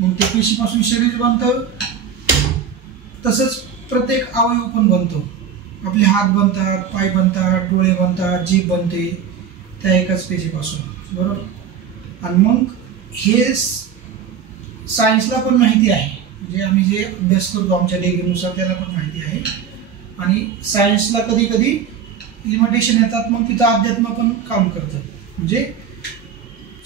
मग ते पेशीपासून शरीर बनतं, तसंच प्रत्येक अवयव पण बनतो. आपले हात बनतात, पाय बनतात, डोळे बनतात, जीभ बनते त्या एकाच पेशीपासून, बरोबर. आणि मग हे सायन्सला पण माहिती आहे, म्हणजे आम्ही जे अभ्यास करतो आमच्या डिग्रीनुसार त्याला पण माहिती आहे. आणि सायन्सला कधी कधी लिमिटेशन येतात, मग तिथं अध्यात्म पण काम करतं. म्हणजे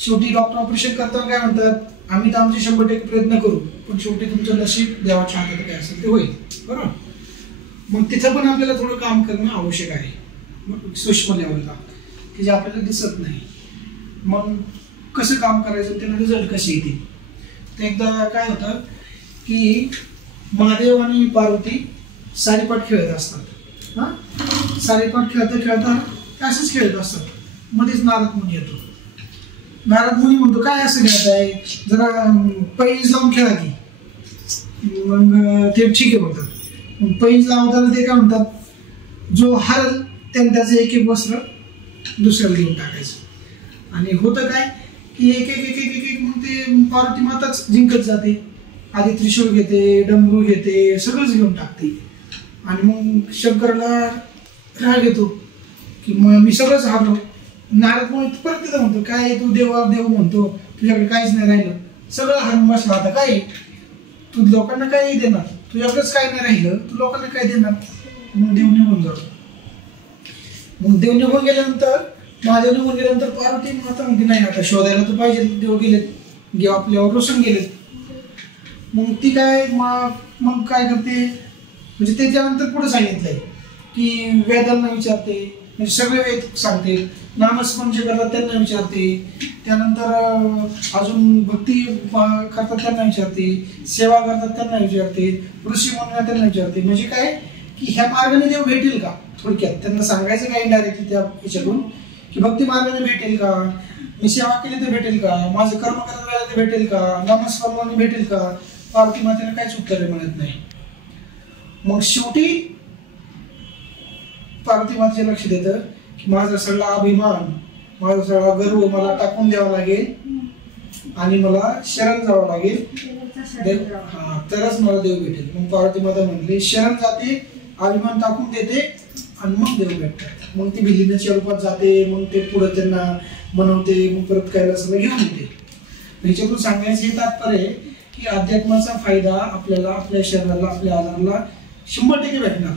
शेवटी डॉक्टर ऑपरेशन करताना काय म्हणतात, आम्ही तर आमचे 100% प्रयत्न करू, पण शेवटी तुमचं नशीब देवाच्या हातात काय असेल ते होईल, बरोबर. मग तिथं पण आपल्याला थोडं काम करणं आवश्यक आहे, सूक्ष्म लेवलला, की जे आपल्याला दिसत नाही. मग कसं काम करायचं, त्याला रिझल्ट कसे येतील. तर एकदा काय होतं की महादेव आणि पार्वती सारीपाट खेळत असतात. सारीपाट खेळता खेळता असंच खेळत असतात. मध्येच नारद मुनी येतो. नारद मुनी म्हणतो, काय असं खेळताय, जरा पैज लावून खेळा की. मग ते ठीक आहे म्हणतात. पैज लावताना ते काय म्हणतात, जो हरल त्याने त्याचं एक एक वस्त्र दुसऱ्याला घेऊन टाकायचं. आणि होतं काय की एक एक एक एक एक मग ते पार्वती माताच जिंकत जाते. आधी त्रिशूळ घेते, डमरू घेते, सगळंच घेऊन टाकते. आणि मग शंकराला राग येतो की मग मी सगळंच हारलो. नारद मुनी परत तिथं म्हणतो, काय तू देवा देव म्हणतो, तुझ्याकडे काहीच नाही राहिलं, सगळं हारून बसला, आता काय तू लोकांना काय देणार, तुझ्याकडेच काय नाही राहिलं, तू लोकांना काय देणार. मग देव निघून जातो. मग देव निघून गेल्यानंतर, महादेव निघून गेल्यानंतर पार्वती माता म्हणते, नाही आता शोधायला तर पाहिजे, देव गेलेत, देव आपल्यावर रोषून गेलेत. मग ती काय मग काय करते, म्हणजे त्याच्यानंतर पुढे सांगितलंय की वेदांना विचारते, म्हणजे सगळे वेद सांगते, नामस्मरण जे करतात त्यांना विचारते, त्यानंतर अजून भक्ती करतात त्यांना विचारते, सेवा करतात त्यांना विचारते, ऋषी मुनींना त्यांना विचारते. म्हणजे काय की ह्या मार्गाने देव भेटेल का, थोडक्यात त्यांना सांगायचं काय इनडायरेक्टली त्या याच्यातून, की भक्ती मार्गाने भेटेल का, मी सेवा केली तर भेटेल का, माझं कर्म करत राहिलं तर भेटेल का, नामस्मरणाने भेटेल का. पार्वती मातेला काहीच उत्तर मिळत नाही. मग शेवटी पार्वती मातेच्या लक्ष देतं की माझा सगळा अभिमान, माझा सगळा गर्व मला टाकून द्यावा लागेल आणि मला शरण जावं लागेल, तरच मला देव भेटेल. मग पार्वती माता म्हणली, शरण जाते, अभिमान टाकून देते आणि मग देव भेटतात. मग ती भिलीनाच्या रूपात जाते, मग ते पुढे त्यांना मनवते, मग परत कैलासाला घेऊन येते. ह्याच्यातून सांगायचं हे तात्पर्य आहे की अध्यात्माचा फायदा आपल्याला आपल्या शरीराला, आपल्या आधाराला 100% भेटणार,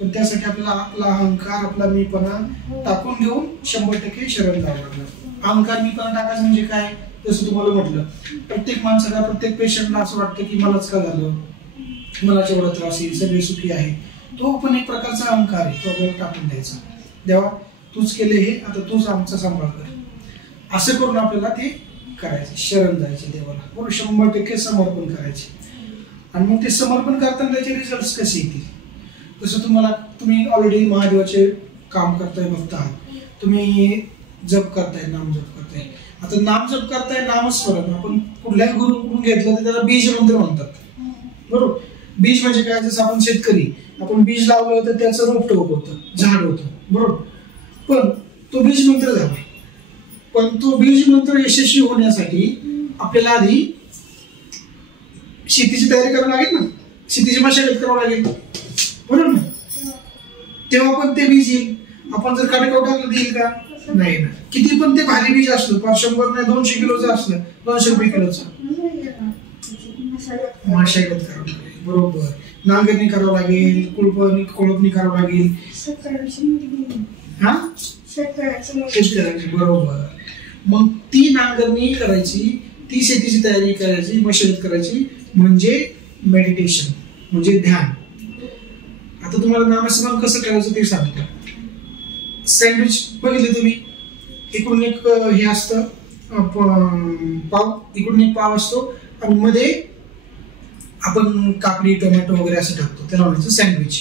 पण त्यासाठी आपल्याला आपला अहंकार, आपला मीपणा टाकून घेऊन 100% शरण जावं लागणार. अहंकार मीपणा टाकायचं म्हणजे काय, जसं तुम्हाला म्हटलं, प्रत्येक माणसाला, प्रत्येक पेशंटला असं वाटतं की मलाच का झालं, मलाच एवढा त्रास आहे, सगळे सुखी आहे. तो पण एक प्रकारचा अहंकार आहे, तो आपल्याला टाकून द्यायचा. देवा तूच केले हे, आता तूच आमचा सांभाळ कर, असं करून आपल्याला ते करायचं, शरण जायचे देवाला, बरोबर. 100% समर्पण करायचे. आणि मग ते समर्पण करताना त्याचे रिझल्ट कसे येतील, जसं तुम्ही ऑलरेडी महादेवाचे काम करताय, भक्त आहात, तुम्ही जप करताय, नाम जप करताय. आता नाम जप करताय, नामस्मरण आपण कुठल्याही गुरुकडून घेतलं तर त्याला बीज मंत्र म्हणतात, बरोबर. बीज म्हणजे काय, जसं आपण शेतकरी, आपण बीज लावलं तर त्याचं रोपटं होतं, झाड होतं, बरोबर. पण तो बीज मंत्र झाला, पण तो बीज मंत्र यशस्वी होण्यासाठी आपल्याला आधी शेतीची तयारी करावी लागेल ना, शेतीची मशागत करावी लागेल, बरोबर ना. तेव्हा पण ते बीज येईल. आपण जर काटेकाव टाकलं देईल का, नाही ना. किती पण ते भारी बीज असलं, 100 नाही 200 किलोचं असलं, 200 रुपये किलोचं, मशागत करावं लागेल, बरोबर. नांगरणी करावं लागेल, कोळपणी करावं लागेल, बरोबर. मग ती नांगरणी करायची, ती शेतीची तयारी करायची, मशागत करायची, म्हणजे मेडिटेशन, म्हणजे ध्यान. आता तुम्हाला नामस्मरण कसं करायचं ते सांगतो. सँडविच बघितले तुम्ही, इकडून एक हे असतं पाव, इकडून एक पाव असतो आणि मध्ये आपण काकडी, टोमॅटो वगैरे असं टाकतो, त्याला म्हणायचं सँडविच.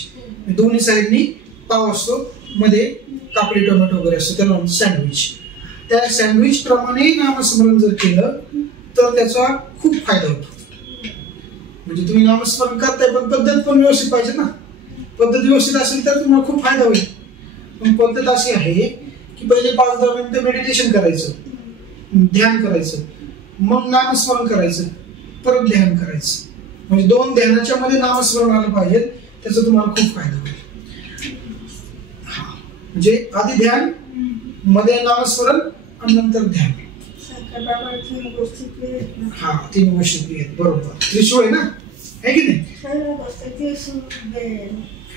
दोन्ही साईडनी पाव असतो, मध्ये काकडी, टोमॅटो वगैरे असतो, त्याला म्हणायचं सँडविच. त्या सँडविच प्रमाणे नामस्मरण जर केलं तर त्याचा खूप फायदा होतो. म्हणजे तुम्ही नामस्मरण करताय, पण पद्धत पण व्यवस्थित पाहिजे ना. पद्धत व्यवस्थित असेल तर तुम्हाला खूप फायदा होईल. पण पद्धत अशी आहे की पहिले 5-10 मिनिटं मेडिटेशन करायचं, ध्यान करायचं, मग नामस्मरण करायचं, परत ध्यान करायचं. म्हणजे 2 ध्यानाच्या मध्ये नामस्मरण आलं पाहिजे, त्याचा तुम्हाला खूप फायदा होईल. म्हणजे आधी ध्यान, मध्ये नामस्मरण आणि नंतर ध्यान. हा 3 गोष्टी आहेत. बरोबर. त्रिशूळ आहे ना, आहे की नाही?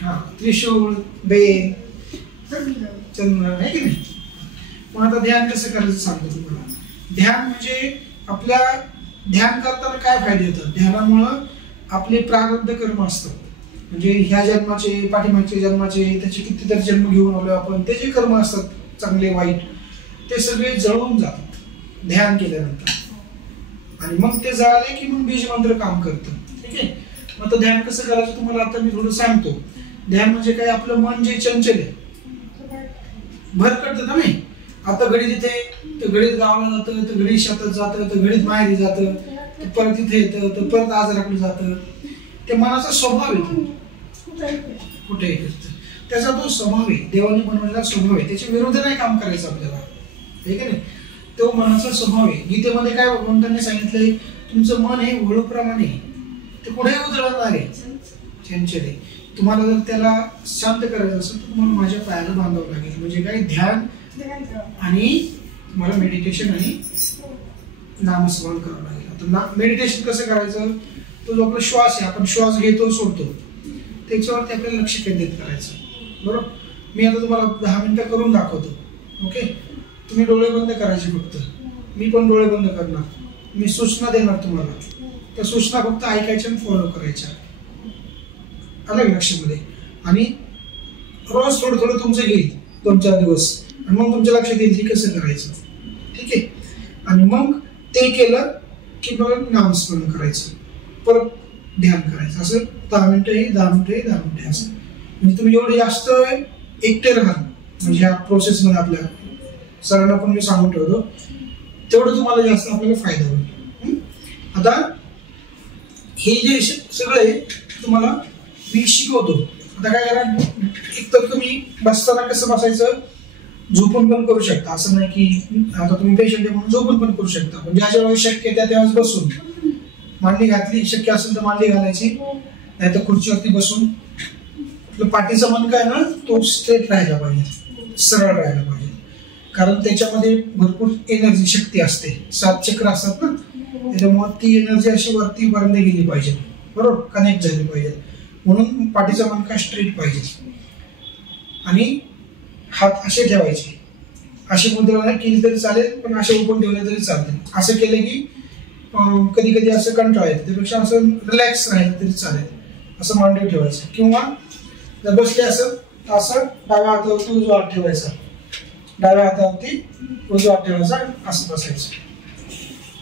हा त्रिशूळ, बेल, चंद्र, आहे की नाही? मग आता ध्यान कसं करायचं सांगतो तुम्हाला. ध्यान म्हणजे आपल्या ध्यान करताना काय फायदे होतात. ध्यानामुळं आपले प्रारब्ध कर्म असतात. म्हणजे ह्या जन्माचे, पाठीमागच्या जन्माचे, त्याचे कितीतरी जन्म घेऊन आलो आपण, ते जे कर्म असतात चांगले वाईट, ते सगळे जळून जातात ध्यान केल्यानंतर. आणि मग ते जळाले की मग बीज मंत्र काम करतं. ठीक आहे. मग आता ध्यान कसं करायचं तुम्हाला आता मी थोडं सांगतो. ध्यान म्हणजे काय, आपलं मन जे चंचल आहे, भरकटतं ना. नाही आता घडीत इथे, तर घडीत गावाला जातं, तर घडीत शेतात जातं, तर घडीत माहेरी जातं, तर परत इथे येतं, तर परत आजाराकडे जातं. ते मनाचा स्वभाव येतो, कुठेही करतं. त्याचा तो स्वभाव आहे, देवाने बनवलेला स्वभाव आहे. त्याच्या विरुद्ध नाही काम करायचं आपल्याला, ठीक आहे. तो मनाचा स्वभाव आहे. गीतेमध्ये काय भगवंतांनी सांगितलंय, तुमचं मन हे वळूप्रमाणे, ते कुठेही उतरणार आहे, चंचल आहे. तुम्हाला जर त्याला शांत करायचं असेल तर तुम्हाला माझ्या पायाला बांधावं लागेल. म्हणजे काय, ध्यान आणि तुम्हाला मेडिटेशन आणि नामस्मरण करावं लागेल. आता मेडिटेशन कसं करायचं, तो जो आपला श्वास आहे, आपण श्वास घेतो सोडतो, त्याच्यावरती आपल्याला लक्ष केंद्रित करायचं. बरोबर. मी आता तुम्हाला 10 मिनिटं करून दाखवतो. ओके. तुम्ही डोळे बंद करायचे फक्त. मी पण डोळे बंद करणार. मी सूचना देणार तुम्हाला, त्या सूचना फक्त ऐकायच्या आणि फॉलो करायच्या. आलं लक्षामध्ये. आणि रोज थोडं थोडं तुमचं घेईल 2-4 दिवस, आणि मग तुमच्या लक्षात येईल की कसं करायचं. ठीक आहे. आणि मग ते केलं की मग नामस्मरण करायचं, परत ध्यान करायचं. असं 10 मिनिटं हे, 10 मिनिटं हे, 10 मिनिटं असं. म्हणजे तुम्ही एवढे जास्त एकटे राहाल, म्हणजे ह्या प्रोसेसमध्ये आपल्या सरांना पण मी सांगून ठेवतो, तेवढं तुम्हाला जास्त आपल्याला फायदा होईल. आता हे जे सगळं आहे तुम्हाला मी शिकवतो. आता काय करा, एक तर तुम्ही बसताना कसं बसायचं, झोपून पण करू शकता. असं नाही की आता तुम्ही पेशंट आहे म्हणून झोपून पण करू शकता. पण ज्या वेळेस शक्य त्यावेळेस बसून, मांडी घातली, शक्य असेल तर मांडी घालायची, नाही तर खुर्चीवरती बसून. आपलं पाठीचा मन काय ना, तो स्ट्रेट राहायला पाहिजे, सरळ राहायला पाहिजे. कारण त्याच्यामध्ये भरपूर एनर्जी, शक्ती असते. 7 चक्र असतात ना, त्याच्यामुळे ती एनर्जी अशी वरती पर्यंत गेली पाहिजे, बरोबर, कनेक्ट झाली पाहिजे. म्हणून पाठीचा मनका स्ट्रेट पाहिजे. आणि हात असे ठेवायचे. अशी मुद्रा केली तरी चालेल, पण असे ओपन ठेवले तरी चालते. असं केलं की कधी कधी असं कंटाळा येतं, त्यापेक्षा असं रिलॅक्स राहिलं तरी चालेल. असं मांडी ठेवायचं. किंवा जर बसले असं, असं डाव्या हातावरती उजवा हात ठेवायचा, डाव्या हातावरती उजवा हात ठेवायचा, असं बसायचं.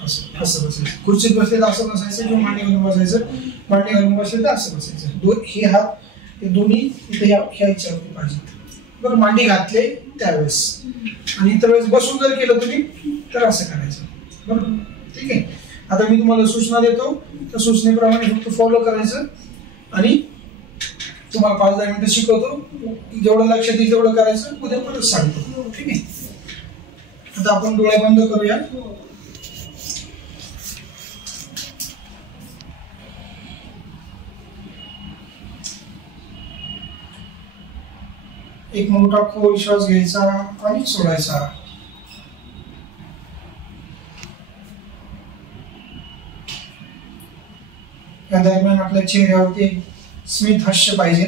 असं असं बसायचं. खुर्चीत बसले तर असं बसायचं, किंवा मांडी घालून बसायचं. मांडी घालून बसले तर असं बसायचं. हे हात, हे दोन्ही इथे ह्या ह्याच्यावरती पाहिजे. बरं, मांडी घातले त्यावेळेस. आणि इतर वेळेस बसून जर केलं तुम्ही तर असं करायचं. बरोबर. ठीक आहे. आता मी तुम्हाला सूचना देतो, त्या सूचनेप्रमाणे फक्त फॉलो करायचं. आणि तुम्हाला 5-10 मिनिटं शिकवतो. जेवढं लक्षात येईल तेवढं करायचं, उद्या परत सांगतो. ठीक आहे. आता आपण डोळे बंद करूया. एक मोठा खोल श्वास घ्यायचा आणि सोडायचा. या दरम्यान आपल्या चेहऱ्यावरती स्मित हास्य पाहिजे.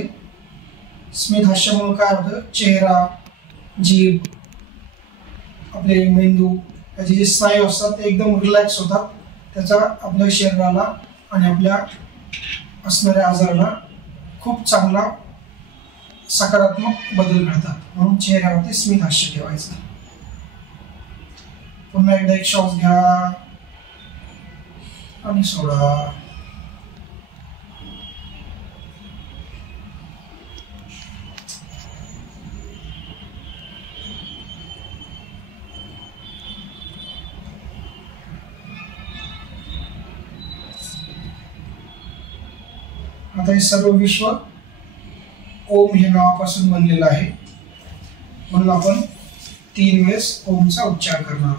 स्मित हास्यामुळे काय होतं, चेहरा, जीभ, आपले मेंदू, त्याचे जे स्नायू असतात ते एकदम रिलॅक्स होतात. त्याचा आपल्या शरीराला आणि आपल्या असणाऱ्या आजाराला खूप चांगला सकारात्मक बदल घडतात. म्हणून चेहऱ्यावरती स्मित हास्य ठेवायचं. पुन्हा एकदा एक श्वास घ्या आणि सोडा. आता हे सर्व विश्व ओम हे नावापासून बनलेलं आहे. म्हणून आपण 3 वेळेस ओमचा उच्चार करणार.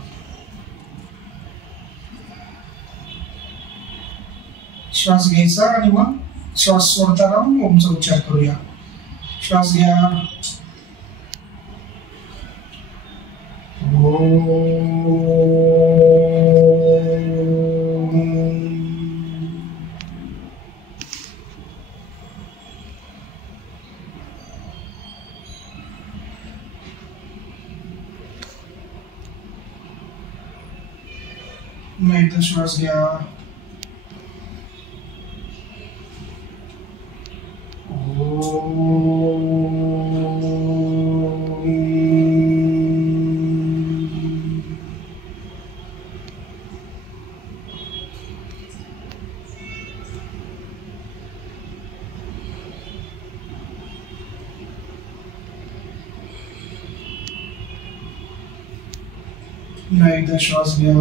श्वास घ्यायचा आणि मग श्वास सोडताना ओमचा उच्चार करूया. श्वास घ्या. एकदा श्वास घ्या. एकदा श्वास घ्या.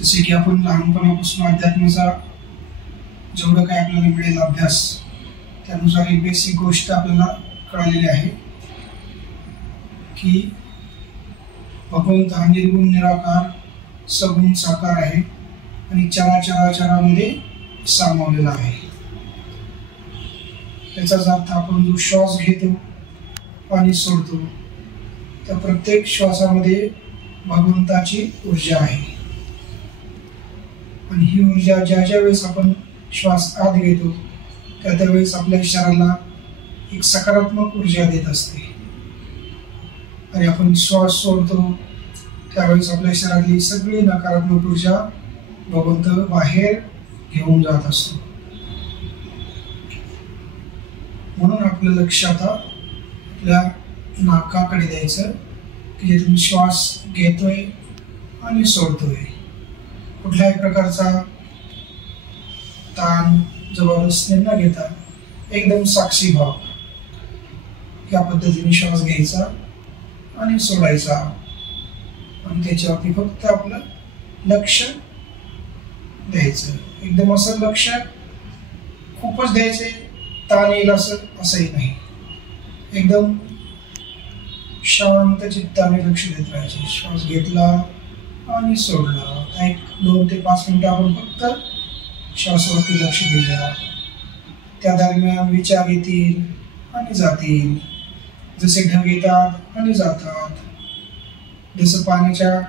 जसे की आपण लहानपणापासून अध्यात्माचा जेवढं काय आपल्याला मिळेल अभ्यास, त्यानुसार एक बेसिक गोष्ट आपल्याला कळालेली आहे की भगवंत हा निर्गुण निराकार सगुण साकार आहे आणि चराचराचरामध्ये सामावलेला आहे. याचाच अर्थ आपण जो श्वास घेतो आणि सोडतो त्या प्रत्येक श्वासामध्ये भगवंताची ऊर्जा आहे. आणि ही ऊर्जा ज्या वेळेस आपण श्वास आत घेतो त्यावेळेस आपल्या शरीराला एक सकारात्मक ऊर्जा देत असते आणि आपण श्वास सोडतो त्यावेळेस आपल्या शरीरातली सगळी नकारात्मक ऊर्जा भगवंत बाहेर घेऊन जात असतो. म्हणून आपलं लक्ष आता आपल्या नाकाकडे द्यायचं की जिथून श्वास घेतोय आणि सोडतोय. कुठल्याही प्रकारचा ताण जबरदस्ती न घेता एकदम साक्षी भाव या पद्धतीने श्वास घ्यायचा आणि सोडायचा आणि त्याच्यावरती फक्त आपलं लक्ष द्यायचं. एकदम असं लक्ष खूपच द्यायचे, ताण येईल असंही नाही. एकदम शांत चित्ताने लक्ष देत राहायचे. श्वास घेतला आणि सोडला. एक 2 ते 5 मिनिटं आपण फक्त श्वासावरती लक्ष देऊया. त्या दरम्यान विचार येतील आणि जातील, जसे ढग येतात आणि जातात, जसं पाण्याच्या